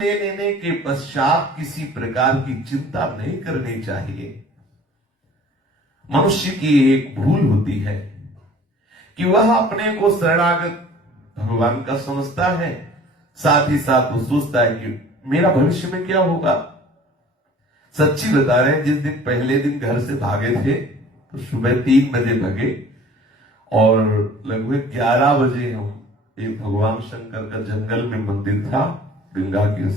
ले लेने के पश्चात किसी प्रकार की चिंता नहीं करनी चाहिए। मनुष्य की एक भूल होती है कि वह अपने को शरणागत भगवान का समझता है, साथ ही साथ वो सोचता है कि मेरा भविष्य में क्या होगा। सच्ची बता रहे हैं, जिस दिन पहले दिन घर से भागे थे तो सुबह 3 बजे भागे और लगभग 11 बजे हम एक भगवान शंकर का जंगल में मंदिर था, गंगा के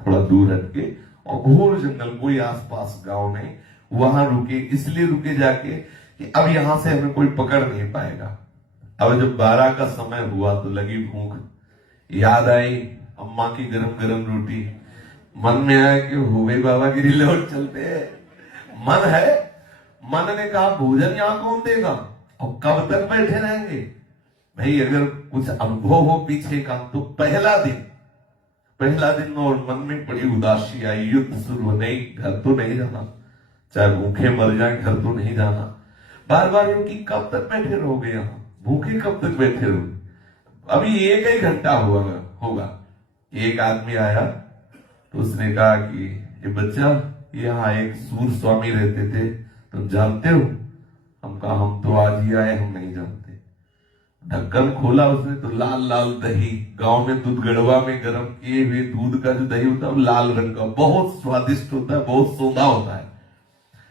थोड़ा दूर हटके, और घोर जंगल, कोई आसपास गांव नहीं, वहां रुके। इसलिए रुके जाके कि अब यहां से हमें कोई पकड़ नहीं पाएगा। अब जब 12 का समय हुआ तो लगी भूख, याद आई अम्मा की गरम गरम रोटी, मन में आया कि हो गई बाबा गिरी लौट चलते हैं। मन है, मन ने कहा भोजन यहां कौन देगा और कब तक बैठे रहेंगे। भाई अगर कुछ अनुभव हो पीछे का तो पहला दिन और मन में बड़ी उदासी आई, युद्ध शुरू, नहीं घर तो नहीं जाना, चाहे भूखे मर जाए घर तो नहीं जाना। बार बार यूं कि कब तक बैठे रहोगे यहां, भूखे कब तक बैठे रहोगे। अभी 1 ही घंटा होगा। एक आदमी आया तो उसने कहा कि ये बच्चा, यहाँ एक सूर स्वामी रहते थे, तुम जानते हो। हम कहा हम तो आज ही आए, हम नहीं जानते। ढक्कन खोला उसने तो लाल लाल दही, गांव में दूध गड़वा में गर्म किए हुए दूध का जो दही होता है वो लाल रंग का, बहुत स्वादिष्ट होता है, बहुत सौंधा होता है।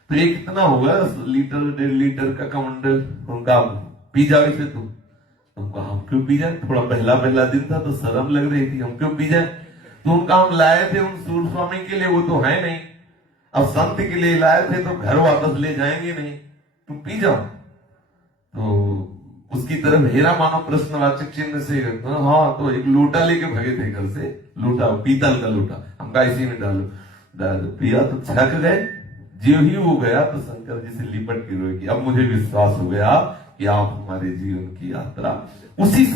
तो ये कितना होगा, लीटर 1.5 लीटर का कमंडल। उनका पी जाओ इसे तुम। उनका हम क्यों पी जाए, थोड़ा पहला दिन था तो शर्म लग रही थी, हम क्यों पी जाए। तो उनका हम लाए थे उन सूर स्वामी के लिए, वो तो है नहीं, अब संत के लिए लाए थे तो घर वापस ले जाएंगे नहीं, तुम पी जाओ। तो उसकी तरफ हेरा मानो प्रश्नवाचक चिन्ह से, हाँ, तो एक लोटा लेके भगे थे घर से, लोटा पीतल का लोटा, हम कहा इसी में डालो। पिया तो छक गए। जो ही वो गया तो शंकर जी से लिपट के रोए कि अब मुझे विश्वास हो गया कि आप हमारे जीवन की यात्रा,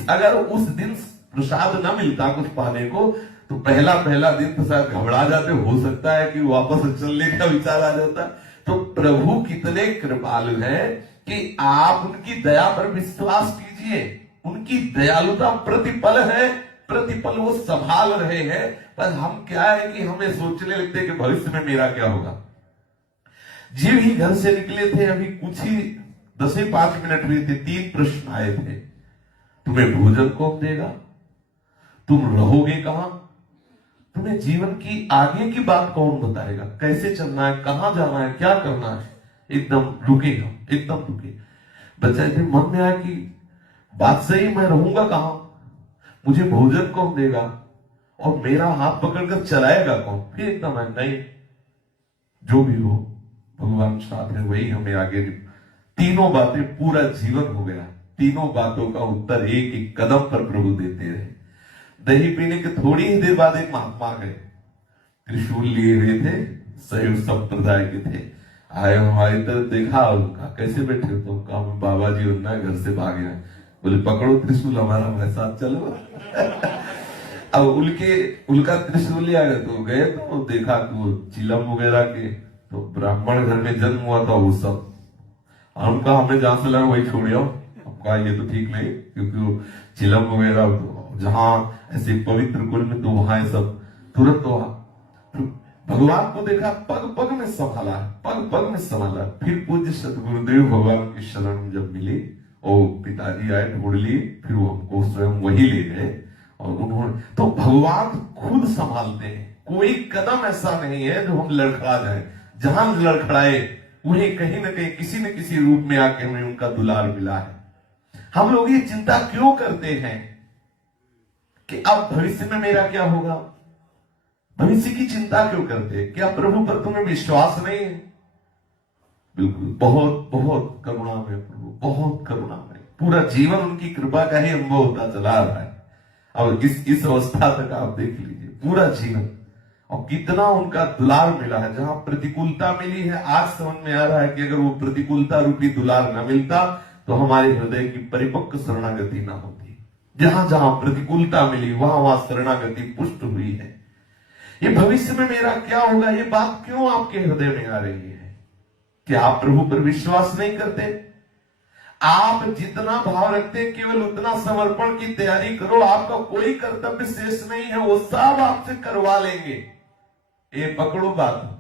अगर उस दिन प्रसाद न मिलता कुछ पाने को तो पहला दिन तो शायद घबरा जाते, हो सकता है कि वापस चलने का विचार आ जाता। तो प्रभु कितने कृपालु हैं कि आप उनकी दया पर विश्वास कीजिए। उनकी दयालुता प्रतिपल है, प्रतिपल वो संभाल रहे हैं। पर हम क्या है कि हमें सोचने लगते हैं कि भविष्य में मेरा क्या होगा। जीव ही घर से निकले थे, अभी कुछ ही 10-5 मिनट हुए थे, 3 प्रश्न आए थे। तुम्हें भोजन कौन देगा, तुम रहोगे कहां, तुम्हें जीवन की आगे की बात कौन बताएगा, कैसे चलना है, कहां जाना है, क्या करना है। एकदम रुके हम, एकदम रुके। बच्चा फिर मन में आया कि बात सही, मैं रहूंगा कहां, मुझे भोजन कौन देगा और मेरा हाथ पकड़कर चलाएगा कौन। फिर एकदम है नहीं, जो भी हो भगवान साथ है, वही हमें आगे। तीनों बातें, पूरा जीवन हो गया, तीनों बातों का उत्तर एक एक कदम पर प्रभु देते रहे। दही पीने के थोड़ी ही देर बाद एक महात्मा गए, त्रिशूल लिए हुए थे, शैव संप्रदाय के थे, आए हमारी तरफ देखा, उनका कैसे बैठे हो, तो कहा बाबा जी उन्ना घर से भागे हैं। बोले पकड़ो त्रिशूल हमारा, हमारे साथ चलो। अब उनका त्रिशूल लिया गया तो गए, तो देखा कि वो चिलम वगैरह के, तो ब्राह्मण घर में जन्म हुआ था वो सब। हमका हमें जहां से लगा वही छोड़ आओ। हमका ये तो ठीक नहीं, क्योंकि वो चिलम वगैरह जहां ऐसे पवित्र कुल में, तो वहां सब तुरंत वहां भगवान को देखा, पग पग में संभाला, पग पग में संभाला। फिर पूज्य सतगुरुदेव भगवान की शरण जब मिली और पिताजी आए ढूंढ लिए, फिर वो हमको स्वयं वही ले गए और उन्होंने, तो भगवान खुद संभालते हैं। कोई कदम ऐसा नहीं है जो हम लड़खड़ा जाए, जहां लड़खड़ाए उन्हें कहीं ना कहीं किसी न किसी रूप में आके हमें उनका दुलार मिला है। हम लोग ये चिंता क्यों करते हैं कि अब भविष्य में मेरा क्या होगा, भविष्य की चिंता क्यों करते हैं। क्या प्रभु पर तुम्हें विश्वास नहीं है। बिल्कुल, बहुत बहुत करुणा में प्रभु, बहुत करुणा में, पूरा जीवन उनकी कृपा का ही अनुभव होता चला रहा है। अब इस अवस्था तक आप देख लीजिए, पूरा जीवन, और कितना उनका दुलार मिला है। जहां प्रतिकूलता मिली है, आज समझ में आ रहा है कि अगर वो प्रतिकूलता रूपी दुलार न मिलता तो हमारे हृदय की परिपक्व शरणागति न होती। जहां जहां प्रतिकूलता मिली वहां वहां शरणागति पुष्ट हुई है। ये भविष्य में मेरा क्या होगा, ये बात क्यों आपके हृदय में आ रही है कि आप प्रभु पर विश्वास नहीं करते। आप जितना भाव रखते हैं केवल उतना समर्पण की तैयारी करो। आपका कोई कर्तव्य शेष नहीं है, वो सब आपसे करवा लेंगे। ये पकड़ो बात।